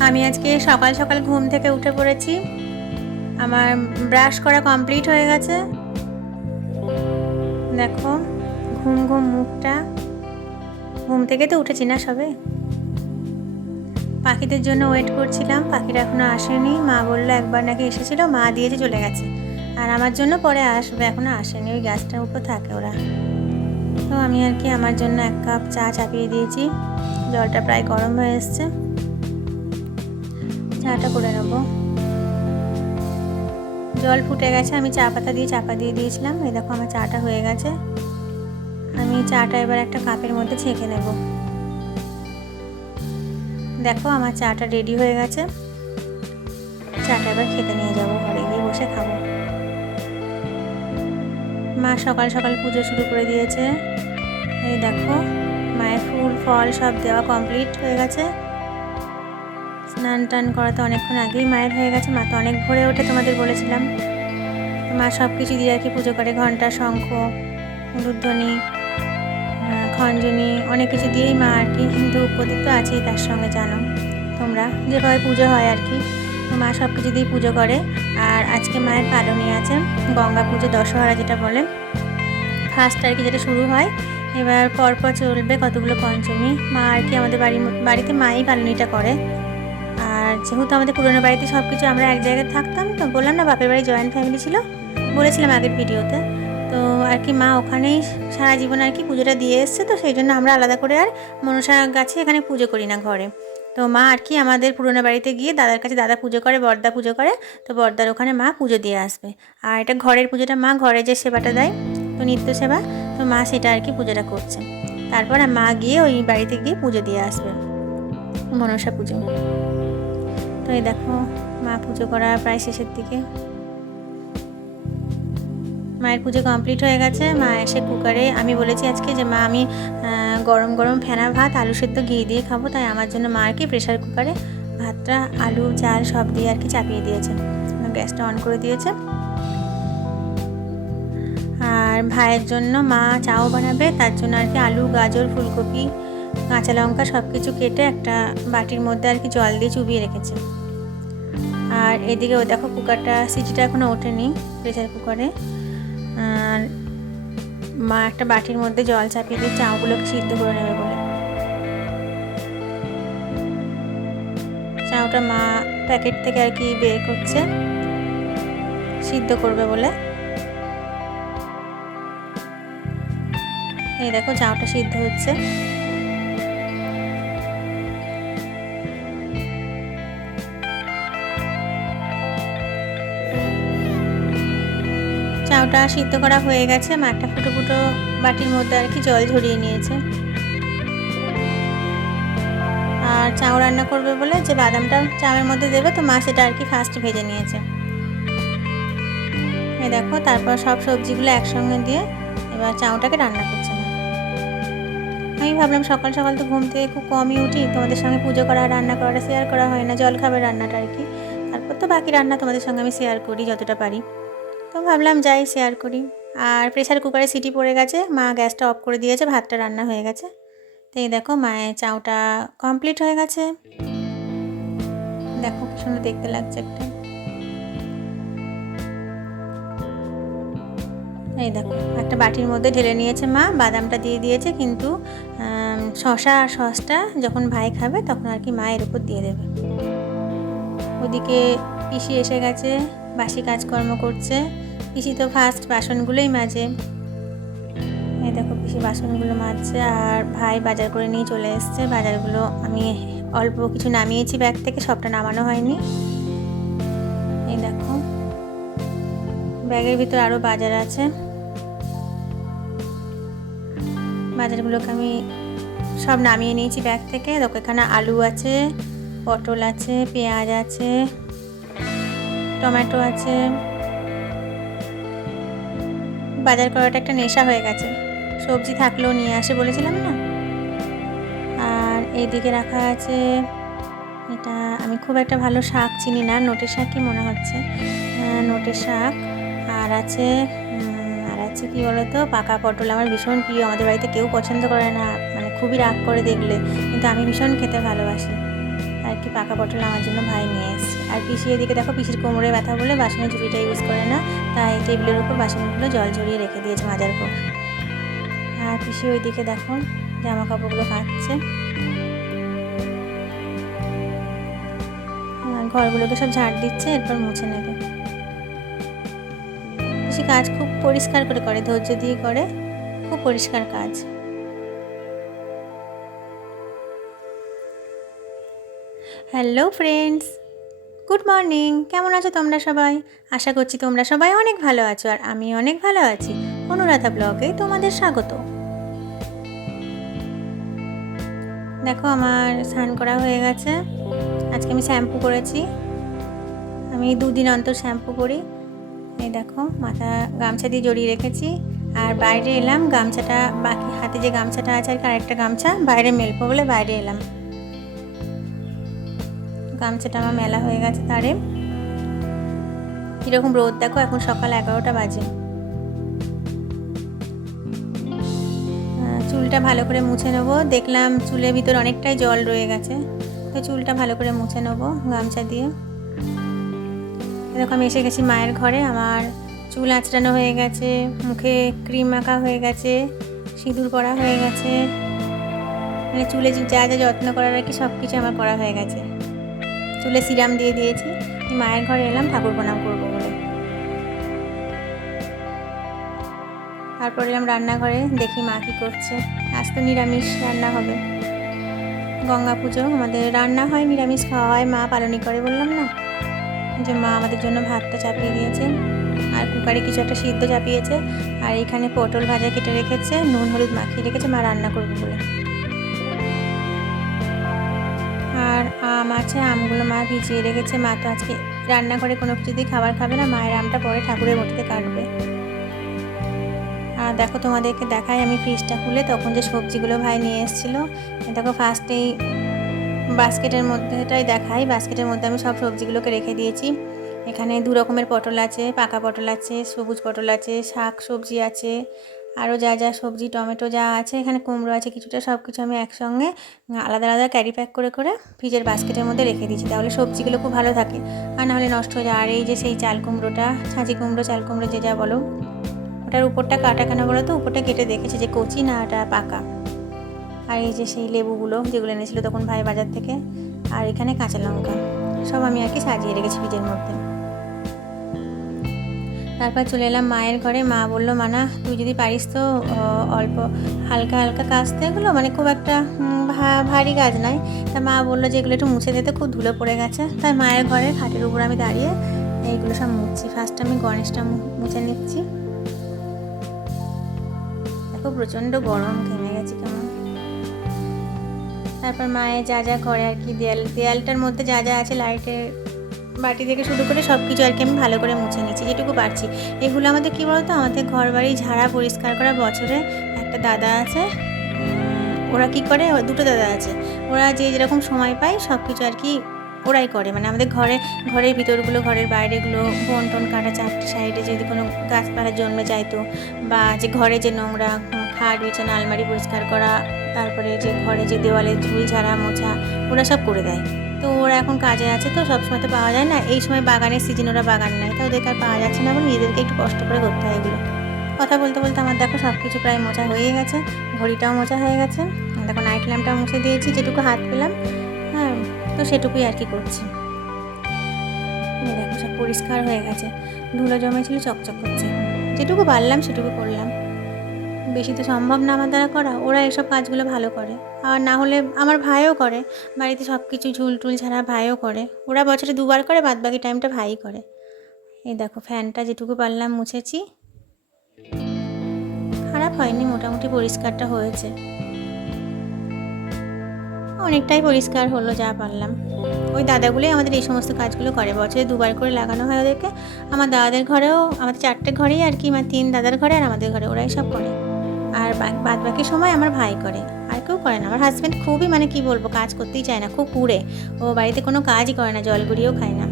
আমি আজকে সকাল সকাল ঘুম থেকে উঠে পড়েছি। আমার ব্রাশ করা কমপ্লিট হয়ে গেছে। দেখো, ঘুম ঘুম মুখটা। ঘুম থেকে তো উঠেছি না সবে। পাখিদের জন্য ওয়েট করছিলাম, পাখিরা এখনও আসেনি। মা বলল একবার নাকি এসেছিল, মা দিয়েছে চলে গেছে। আর আমার জন্য পরে আসবে, এখনও আসেনি, ওই গাছটার উপর থাকে ওরা। তো আমি আর কি আমার জন্য এক কাপ চা চাপিয়ে দিয়েছি। জলটা প্রায় গরম হয়ে এসছে। চাটা করে নেব। জল ফুটে গেছে, আমি চা পাতা দিয়ে চাপা দিয়ে দিয়েছিলাম। এই দেখো আমার চাটা হয়ে গেছে। আমি চাটা এবার একটা কাপের মধ্যে ছেঁকে নেব। দেখো আমার চাটা রেডি হয়ে গেছে। চাটা এবার খেতে নিয়ে যাব, ঘরে গিয়ে বসে খাব। মা সকাল সকাল পুজো শুরু করে দিয়েছে। এই দেখো, মায়ের ফুল, ফল সব দেওয়া কমপ্লিট হয়ে গেছে। স্নান টান করাতে অনেকক্ষণ আগেই মায়ের হয়ে গেছে। মা তো অনেক ভোরে ওঠে তোমাদের বলেছিলাম। মা সব কিছু দিয়ে আর কি পুজো করে। ঘণ্টা শঙ্খ উলুধ্বনি খঞ্জনি, অনেক কিছু দিয়েই মা আর কি হিন্দু প্রদীপ তো আছেই তার সঙ্গে, জানো? তোমরা যেভাবে পুজো হয় আর কি মা সব কিছু দিয়েই পুজো করে। আর আজকে মায়ের পালনী আছে, গঙ্গা পুজো, দশহরা যেটা বলে। ফার্স্ট আর কি যেটা শুরু হয়, এবার পরপর চলবে কতগুলো পঞ্চমী। মা আর কি আমাদের বাড়ি বাড়িতে মাই পালনীটা করে। আর যেহেতু আমাদের পুরোনো বাড়িতে সব কিছু আমরা এক জায়গায় থাকতাম, তো বললাম না, বাপের বাড়ি জয়েন্ট ফ্যামিলি ছিল, বলেছিলাম আগের ভিডিওতে তো আর কি মা ওখানেই সারা জীবন আর কি পুজোটা দিয়ে এসছে, তো সেই জন্য আমরা আলাদা করে আর মনসা গাছে এখানে পুজো করি না ঘরে। তো মা আর কি আমাদের পুরোনো বাড়িতে গিয়ে দাদার কাছে দাদা পুজো করে, বর্দা পুজো করে, তো বর্দার ওখানে মা পুজো দিয়ে আসবে। আর এটা ঘরের পুজোটা মা ঘরে যে সেবাটা দেয়, তো নিত্য সেবা, তো মা সেটা আর কি পুজোটা করছে। তারপর মা গিয়ে ওই বাড়িতে গিয়ে পুজো দিয়ে আসবে, মনসা পুজো। তো এই দেখো, মা পুজো করা প্রায় শেষের দিকে। মায়ের পুজো কমপ্লিট হয়ে গেছে। মা এসে কুকারে, আমি বলেছি আজকে যে মা, আমি গরম গরম ফেনা ভাত, আলু সেদ্ধ ঘি দিয়ে খাব। তাই আমার জন্য মা আর কি প্রেশার কুকারে ভাতটা, আলু, চাল সব দিয়ে আর কি চাপিয়ে দিয়েছে। গ্যাসটা অন করে দিয়েছে। আর ভাইয়ের জন্য মা চাও বানাবে, তার জন্য আর কি আলু, গাজর, ফুলকপি, কাঁচা লঙ্কা সব কিছু কেটে একটা বাটির মধ্যে আর কি জল দিয়ে চুবিয়ে রেখেছে। আর এদিকে ও দেখো কুকারটা, সিটিটা এখনও ওঠেনি প্রেসার কুকারে। আর মা একটা বাটির মধ্যে জল চাপিয়ে দিয়ে চাউগুলোকে সিদ্ধ করে নেবে বলে। চাউটা মা প্যাকেট থেকে আর কি বের করছে, সিদ্ধ করবে বলে। এই দেখো চাউটা সিদ্ধ হচ্ছে। চাউটা সিদ্ধ করা হয়ে গেছে। মা একটা ফুটো ফুটো বাটির মধ্যে আর কি জল ঝরিয়ে নিয়েছে। আর চাউ রান্না করবে বলে যে বাদামটা চাউয়ের মধ্যে দেবে, তো মা সেটা আর কি ফার্স্ট ভেজে নিয়েছে। এই দেখো, তারপর সব সবজিগুলো একসঙ্গে দিয়ে এবার চাউটাকে রান্না করছে আমি ভাবলাম সকাল সকাল তো ঘুম থেকে খুব কমই উঠি, তোমাদের সঙ্গে পুজো করা, রান্না করাটা শেয়ার করা হয় না, জল খাবার রান্নাটা আর কি। তারপর তো বাকি রান্না তোমাদের সঙ্গে আমি শেয়ার করি যতটা পারি। তো ভাবলাম যাই শেয়ার করি। আর প্রেশার কুকারে সিটি পড়ে গেছে, মা গ্যাসটা অফ করে দিয়েছে, ভাতটা রান্না হয়ে গেছে। তো এই দেখো মায়ের চাউটা কমপ্লিট হয়ে গেছে। দেখো কি সুন্দর দেখতে লাগছে একটা। এই দেখো, একটা বাটির মধ্যে ঢেলে নিয়েছে মা, বাদামটা দিয়ে দিয়েছে, কিন্তু শশা আর সসটা যখন ভাই খাবে তখন আর কি মা এর উপর দিয়ে দেবে। ওদিকে পিসি এসে গেছে। বাসি কাজকর্ম করছে। পিসি তো ফার্স্ট বাসনগুলোই মাজে। এই দেখো পিসি বাসনগুলো মাজছে আর ভাই বাজার করে নিয়ে চলে এসছে। বাজারগুলো আমি অল্প কিছু নামিয়েছি ব্যাগ থেকে, সবটা নামানো হয়নি। এই দেখো, ব্যাগের ভিতর আরও বাজার আছে। বাজারগুলোকে আমি সব নামিয়ে নিয়েছি ব্যাগ থেকে। দেখো এখানে আলু আছে, পটল আছে, পেঁয়াজ আছে। টমেটো আছে। বাজার করাটা একটা নেশা হয়ে গেছে। সবজি থাকলেও নিয়ে আসে বলেছিলাম না? আর এইদিকে রাখা আছে এটা আমি খুব একটা ভালো শাক চিনি না নোটের শাকই মনে হচ্ছে? আহ, নোটের শাক। আর আছে আর আছে কি বলতো? পাকা পটল আমার ভীষণ প্রিয়। আমাদের বাড়িতে কেউ পছন্দ করে না মানে খুবই রাগ করে দেখলে। কিন্তু আমি ভীষণ খেতে ভালোবাসি। আর কি পাকা পটল আমার জন্য ভাই নিয়ে এসছে। আর পিসি এদিকে দেখো, পিসির কোমরে ব্যথা বলে বাসনের ঝুড়িটা ইউজ করে না, তাই টেবিলের উপর বাসনগুলো জল ঝরিয়ে রেখে দিয়েছে মাজার পর আর পিসি ওইদিকে দেখো জামা কাপড়গুলো কাটছে ঘরগুলোকে সব ঝাড় দিচ্ছে, এরপর মুছে নেবে। পিসি কাজ খুব পরিষ্কার করে করে, ধৈর্য দিয়ে করে, খুব পরিষ্কার কাজ। হ্যালো ফ্রেন্ডস গুড মর্নিং কেমন আছো তোমরা সবাই? আশা করছি তোমরা সবাই অনেক ভালো আছো আর আমি অনেক ভালো আছি। অনুরাধা ব্লগে তোমাদের স্বাগত। দেখো আমার স্নান করা হয়ে গেছে। আজকে আমি শ্যাম্পু করেছি। আমি দুদিন অন্তর শ্যাম্পু করি। এই দেখো, মাথা গামছা দিয়ে জড়িয়ে রেখেছি। আর বাইরে এলাম, গামছাটা বাকি হাতে যে গামছাটা আছে আর আরেকটা গামছা বাইরে মেলবো বলে বাইরে এলাম। গামছাটা আমার মেলা হয়ে গেছে তারে। কীরকম রোদ দেখো, এখন সকাল এগারোটা বাজে। চুলটা ভালো করে মুছে নেব। দেখলাম চুলের ভিতর অনেকটাই জল রয়ে গেছে। তো চুলটা ভালো করে মুছে নেব গামছা দিয়ে। এরকম এসে গেছি মায়ের ঘরে। আমার চুল আঁচড়ানো হয়ে গেছে, মুখে ক্রিম মাখা হয়ে গেছে, সিঁদুর পরা হয়ে গেছে। মানে চুলে যা যা যত্ন করার আর কি সব কিছু আমার করা হয়ে গেছে। চুলে সিরাম দিয়ে দিয়েছি। মায়ের ঘরে এলাম, ঠাকুর প্রণাম করব বলে। তারপর এলাম রান্নাঘরে, দেখি মা কী করছে। আজ তো নিরামিষ রান্না হবে। গঙ্গা পুজো, আমাদের রান্না হয়, নিরামিষ খাওয়া হয়, মা পালনই করে বললাম না? যে মা আমাদের জন্য ভাতটা চাপিয়ে দিয়েছে, আর কুকারে কিছু একটা সিদ্ধ চাপিয়েছে, আর এখানে পটল ভাজা কেটে রেখেছে, নুন, হলুদ মাখিয়ে রেখেছে, মা রান্না করবে বলে। আর আম আছে, আমগুলো মা ভিজিয়ে রেখেছে। মা তো আজকে রান্না করে কোনো কিছু দিয়ে খাবার খাবে না, মায়ের আমটা পরে ঠাকুরের মূর্তিতে কাটবে। আর দেখো তোমাদেরকে দেখাই, আমি ফ্রিজটা খুলে তখন যে সবজিগুলো ভাই নিয়ে এসেছিল। দেখো ফার্স্টেই বাস্কেটের মধ্যেটাই দেখাই। বাস্কেটের মধ্যে আমি সব সবজিগুলোকে রেখে দিয়েছি। এখানে দু রকমের পটল আছে, পাকা পটল আছে, সবুজ পটল আছে, শাক সবজি আছে আরও যা যা সবজি, টমেটো যা আছে, এখানে কুমড়ো আছে, কিছুটা সব কিছু আমি একসঙ্গে আলাদা আলাদা ক্যারি প্যাক করে করে ফ্রিজের বাস্কেটের মধ্যে রেখে দিয়েছি। তাহলে সবজিগুলো খুব ভালো থাকে। আর নাহলে নষ্ট হয়ে যায়। আর এই যে সেই চাল কুমড়োটা, ছাঁচি কুমড়ো, চাল কুমড়ো যে যা বলো, ওটার উপরটা কাটা কেন বলো তো? উপরটা কেটে দেখেছি যে কচি না ওটা পাকা। আর এই যে সেই লেবুগুলো যেগুলো এনেছিলো তখন ভাই বাজার থেকে, আর এখানে কাঁচা লঙ্কা, সব আমি আর কি সাজিয়ে রেখেছি ফ্রিজের মধ্যে। তারপর চলে এলাম মায়ের ঘরে। মা বলল, মানা, তুই যদি পারিস তো অল্প হালকা হালকা কাচতে এগুলো মানে খুব একটা ভারী কাজ নয়। তা মা বলল যে, এগুলো একটু মুছে দিতে খুব ধুলো পড়ে গেছে। তাই মায়ের ঘরে খাটের উপর আমি দাঁড়িয়ে এইগুলো সব মুছছি। ফার্স্ট আমি গণেশটা মুছে নিচ্ছি। দেখো, প্রচণ্ড গরম, ঘেমে গেছে কেমন। তারপর মায়ের যা যা করে আর কি, দেয়াল, দেয়ালটার মধ্যে যা যা আছে, লাইটের বাটি থেকে শুরু করে সব কিছু আর কি আমি ভালো করে মুছে নিচ্ছি যেটুকু পারছি। এগুলো আমাদের কী বলতো? আমাদের ঘর বাড়ি ঝাড়া, পরিষ্কার করা, বছরে একটা দাদা আছে। ওরা কি করে? দুটো দাদা আছে। ওরা যে যেরকম সময় পায় সব কিছু আর কি ওরাই করে। মানে আমাদের ঘরে, ঘরের ভিতরগুলো, ঘরের বাইরেগুলো, বন টন কাটা চারটে সাইডে যদি কোনো গাছপালা জন্মে যাইতো বা যে ঘরে যে নোংরা খাট বিছানা, আলমারি পরিষ্কার করা, তারপরে যে ঘরে যে দেওয়ালে ঝুল ঝাড়া, মোছা, ওরা সব করে দেয়। তো ওরা এখন কাজে আছে তো, সবসময় তো পাওয়া যায় না। এই সময় বাগানের সিজন, ওরা বাগান নেয়, তো ওদেরকে আর পাওয়া যাচ্ছে না। এবং নিজেদেরকে একটু কষ্ট করে করতে হয় এগুলো। কথা বলতে বলতে আমার দেখো সব কিছু প্রায় মোছা হয়ে গেছে। ঘড়িটাও মোছা হয়ে গেছে। দেখো নাইট ল্যাম্পটা মুছে দিয়েছি, যেটুকু হাত পেলাম। হ্যাঁ তো সেটুকুই আর কি করছি। দেখো সব পরিষ্কার হয়ে গেছে। ধুলো জমেছিল, চকচক করছে। যেটুকু পারলাম সেটুকু করলাম। বেশি তো সম্ভব না আমার দ্বারা করা। ওরা এসব কাজগুলো ভালো করে। আর না হলে আমার ভাইও করে। বাড়িতে সব কিছু ঝুল টুল ছাড়া ভাইও করে। ওরা বছরে দুবার করে বাদ বাকি টাইমটা ভাই করে। এই দেখো ফ্যানটা যেটুকু পারলাম মুছেছি। খারাপ হয়নি, মোটামুটি পরিষ্কারটা হয়েছে। অনেকটাই পরিষ্কার হলো, যা পারলাম। ওই দাদাগুলোই আমাদের এই সমস্ত কাজগুলো করে। বছরে দুবার করে লাগানো হয় ওদেরকে। আমার দাদাদের ঘরেও, আমাদের চারটে ঘরেই আর কি আমার তিন দাদার ঘরে আর আমাদের ঘরে, ওরাই সব করে। আর বাদ বাকি সময় আমার ভাই করে। আর কেউ করে না। আমার হাজব্যান্ড খুবই মানে কি বলব, কাজ করতেই চায় না, খুব কুড়ে ও বাড়িতে কোনো কাজই করে না, জল গুঁড়িয়েও খায় না।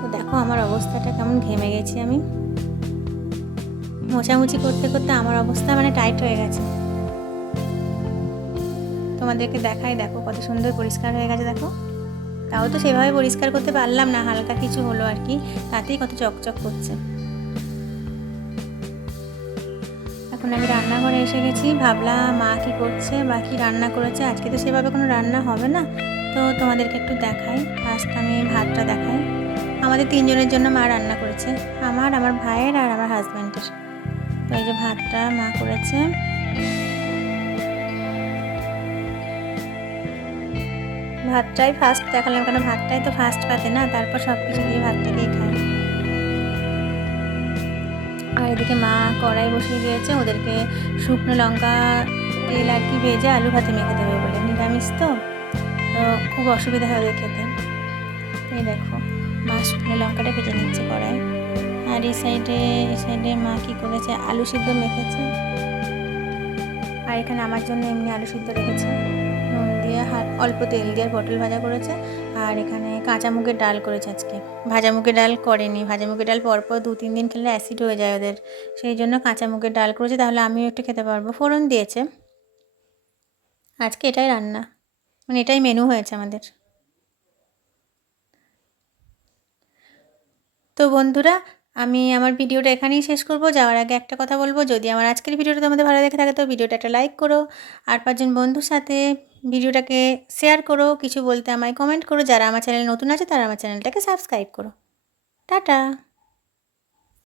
তো দেখো আমার অবস্থাটা কেমন ঘেমে গেছি আমি। মোছামুছি করতে করতে আমার অবস্থা মানে টাইট হয়ে গেছে। তোমাদেরকে দেখাই, দেখো কত সুন্দর পরিষ্কার হয়ে গেছে, দেখো। তাও তো সেভাবে পরিষ্কার করতে পারলাম না, হালকা কিছু হলো আর কি। তাতেই কত চকচক করছে। এখন আমি রান্নাঘরে এসে গেছি। ভাবলাম মা কি করছে বা কি রান্না করেছে? আজকে তো সেভাবে কোনো রান্না হবে না। তো তোমাদেরকে একটু দেখাই। ফার্স্ট আমি ভাতটা দেখাই। আমাদের তিনজনের জন্য মা রান্না করেছে। আমার আমার ভাইয়ের আর আমার হাজব্যান্ডের তো এই যে ভাতটা মা করেছে। ভাতটাই ফার্স্ট দেখালাম, কেন ভাতটাই তো ফার্স্ট পাতে না? তারপর সব কিছু দিয়ে ভাতটাকেই খাই আর এদিকে মা কড়াই বসিয়ে দিয়েছে, ওদেরকে শুকনো লঙ্কা, তেল আর কি ভেজে আলু ভাতে মেখে দেবে বলে। নিরামিষ তো? তো খুব অসুবিধা হয় ওদের খেতে। এই দেখো, মা শুকনো লঙ্কাটা ভেজে নিচ্ছে কড়াই আর এই সাইডে এই সাইডে মা কী করেছে? আলু সিদ্ধ মেখেছে। আর এখানে আমার জন্য এমনি আলু সিদ্ধ রেখেছে। নুন দিয়ে অল্প তেল দিয়ে পটল ভাজা করেছে। আর এখানে কাঁচা মুগের ডাল করেছে আজকে। ভাজা মুগের ডাল করেনি। ভাজা মুগের ডাল পরপর দু, তিন দিন খেলে অ্যাসিড হয়ে যায় ওদের। সেই জন্য কাঁচা মুগের ডাল করেছে, তাহলে আমিও একটু খেতে পারব। ফোড়ন দিয়েছে। আজকে এটাই রান্না। মানে এটাই মেনু হয়েছে আমাদের। তো বন্ধুরা, আমি আমার ভিডিওটা এখানেই শেষ করব। যাওয়ার আগে একটা কথা বলব, যদি আমার আজকের ভিডিওটা তোমাদের ভালো লেগে থাকে তো ভিডিওটা একটা লাইক করো। আর পাঁচজন বন্ধুর সাথে ভিডিওটাকে শেয়ার করো, কিছু বলতে আমায় কমেন্ট করো। যারা আমার চ্যানেল নতুন আছে, তারা আমার চ্যানেলটাকে সাবস্ক্রাইব করো। টাটা!